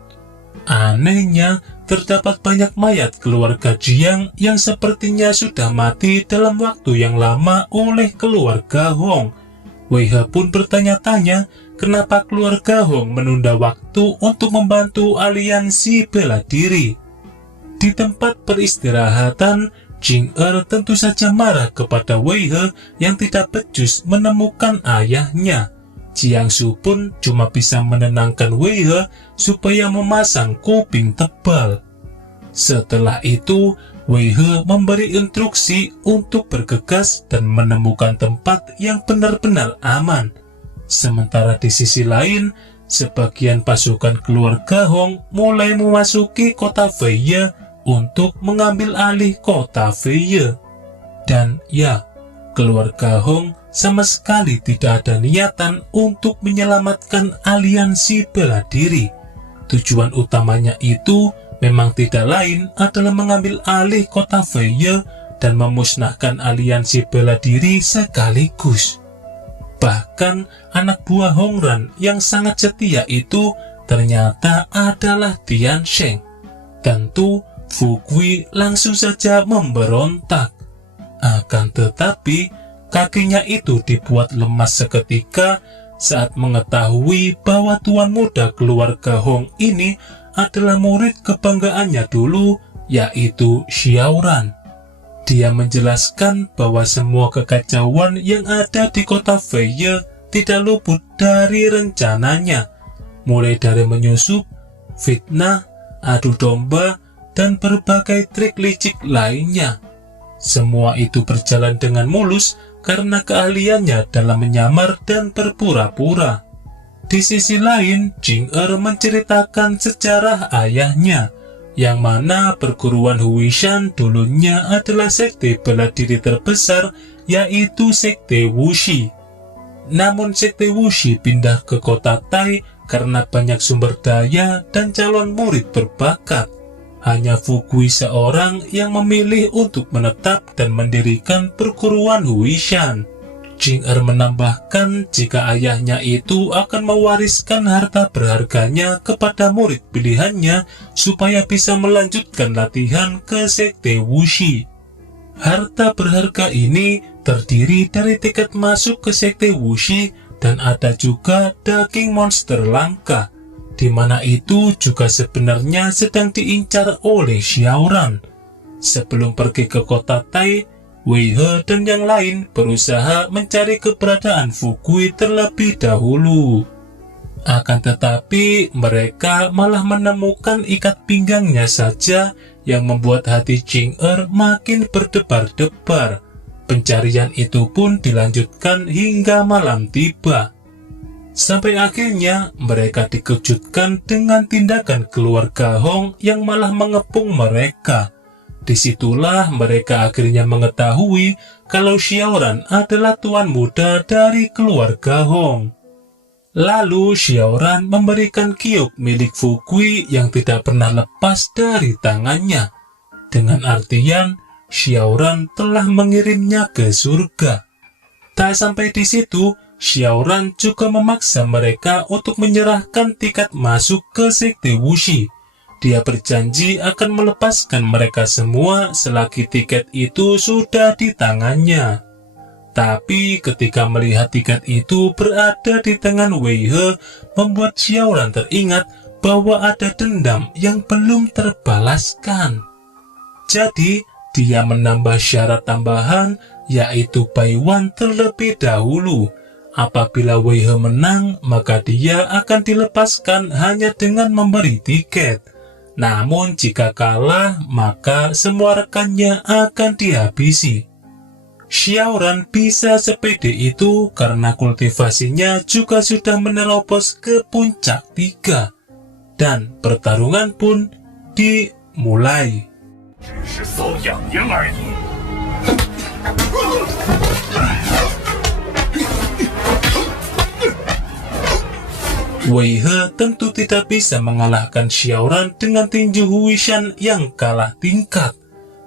Anehnya, terdapat banyak mayat keluarga Jiang yang sepertinya sudah mati dalam waktu yang lama oleh keluarga Hong. Wei He pun bertanya-tanya kenapa keluarga Hong menunda waktu untuk membantu aliansi bela diri. Di tempat peristirahatan, Jing Er tentu saja marah kepada Wei He yang tidak becus menemukan ayahnya. Jiang Su pun cuma bisa menenangkan Wei He supaya memasang kuping tebal. Setelah itu, Wei He memberi instruksi untuk bergegas dan menemukan tempat yang benar-benar aman. Sementara di sisi lain, sebagian pasukan keluarga Hong mulai memasuki kota Feiye untuk mengambil alih kota Feiye. Dan ya, keluarga Hong sama sekali tidak ada niatan untuk menyelamatkan aliansi bela diri. Tujuan utamanya itu memang tidak lain adalah mengambil alih kota Feiye dan memusnahkan aliansi bela diri sekaligus. Bahkan anak buah Hong Ran yang sangat setia itu ternyata adalah Tian Sheng. Tentu Fu Gui langsung saja memberontak. Akan tetapi, kakinya itu dibuat lemas seketika saat mengetahui bahwa tuan muda keluarga Hong ini adalah murid kebanggaannya dulu, yaitu Xiaoran. Dia menjelaskan bahwa semua kekacauan yang ada di kota Feiye tidak luput dari rencananya, mulai dari menyusup, fitnah, adu domba, dan berbagai trik licik lainnya. Semua itu berjalan dengan mulus karena keahliannya dalam menyamar dan berpura-pura. Di sisi lain, Jing Er menceritakan sejarah ayahnya, yang mana perguruan Huishan dulunya adalah sekte bela diri terbesar, yaitu sekte Wuxi. Namun sekte Wuxi pindah ke kota Tai karena banyak sumber daya dan calon murid berbakat. Hanya Fu Gui seorang yang memilih untuk menetap dan mendirikan perguruan Huishan. Jing Er menambahkan jika ayahnya itu akan mewariskan harta berharganya kepada murid pilihannya supaya bisa melanjutkan latihan ke sekte Wuxi. Harta berharga ini terdiri dari tiket masuk ke sekte Wuxi dan ada juga daging monster langka, di mana itu juga sebenarnya sedang diincar oleh Xiaoran. Sebelum pergi ke kota Tai, Wei He dan yang lain berusaha mencari keberadaan Fu Gui terlebih dahulu. Akan tetapi mereka malah menemukan ikat pinggangnya saja yang membuat hati Jing Er makin berdebar-debar. Pencarian itu pun dilanjutkan hingga malam tiba. Sampai akhirnya mereka dikejutkan dengan tindakan keluarga Hong yang malah mengepung mereka. Disitulah mereka akhirnya mengetahui kalau Xiaoran adalah tuan muda dari keluarga Hong. Lalu Xiaoran memberikan kiok milik Fu Gui yang tidak pernah lepas dari tangannya. Dengan artian, Xiaoran telah mengirimnya ke surga. Tak sampai di situ, Xiaoran juga memaksa mereka untuk menyerahkan tiket masuk ke sekte Wuxi. Dia berjanji akan melepaskan mereka semua selagi tiket itu sudah di tangannya. Tapi ketika melihat tiket itu berada di tangan Wei He, membuat Xiaoran teringat bahwa ada dendam yang belum terbalaskan. Jadi, dia menambah syarat tambahan, yaitu Bai Wan terlebih dahulu. Apabila Wei He menang, maka dia akan dilepaskan hanya dengan memberi tiket. Namun jika kalah, maka semua rekannya akan dihabisi. Xiaoran bisa sepede itu karena kultivasinya juga sudah menerobos ke puncak 3. Dan pertarungan pun dimulai. 只是搔痒痒而已。 Wei He tentu tidak bisa mengalahkan Xiaoran dengan tinju Huishan yang kalah tingkat.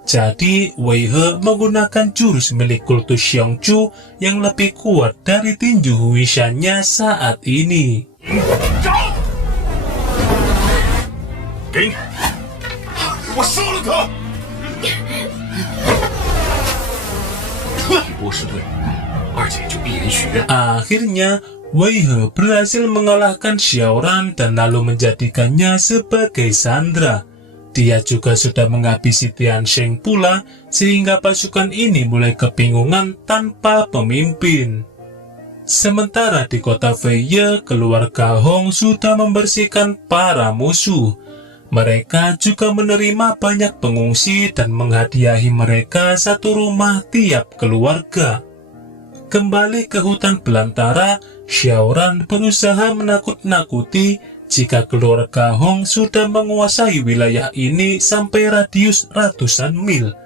Jadi, Wei He menggunakan jurus milik kultus Xiongju yang lebih kuat dari tinju Huishan-nya saat ini. 招！给你，我杀了他！一波是对，二姐就闭眼许愿。 Akhirnya, Wei He berhasil mengalahkan Xiaoran dan lalu menjadikannya sebagai sandera. Dia juga sudah menghabisi Tian Sheng pula, sehingga pasukan ini mulai kebingungan tanpa pemimpin. Sementara di kota Feiye, keluarga Hong sudah membersihkan para musuh. Mereka juga menerima banyak pengungsi dan menghadiahi mereka satu rumah tiap keluarga. Kembali ke hutan belantara, Xiaoran berusaha menakut-nakuti jika keluarga Hong sudah menguasai wilayah ini sampai radius ratusan mil.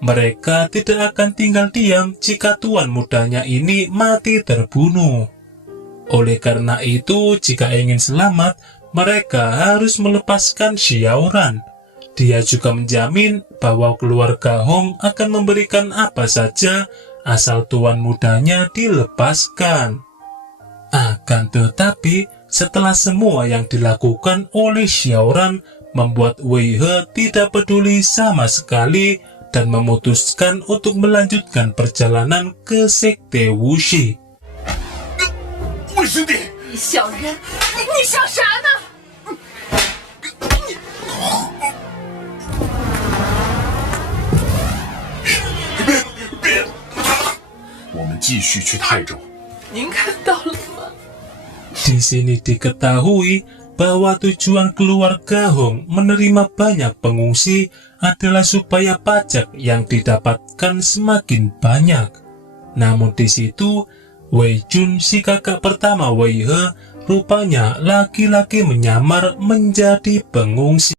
Mereka tidak akan tinggal diam jika tuan mudanya ini mati terbunuh. Oleh karena itu, jika ingin selamat, mereka harus melepaskan Xiaoran. Dia juga menjamin bahwa keluarga Hong akan memberikan apa saja asal tuan mudanya dilepaskan. Akan tetapi, setelah semua yang dilakukan oleh Xiaoran membuat Wei He tidak peduli sama sekali dan memutuskan untuk melanjutkan perjalanan ke sekte Wuxi. 魏师弟，小人，你想啥呢？ 别！我们继续去泰州。 您看到了吗？ Di sini diketahui bahwa tujuan keluarga Hong menerima banyak pengungsi adalah supaya pajak yang didapatkan semakin banyak. Namun di situ, Wei Jun, si kakak pertama Wei He, rupanya laki-laki menyamar menjadi pengungsi.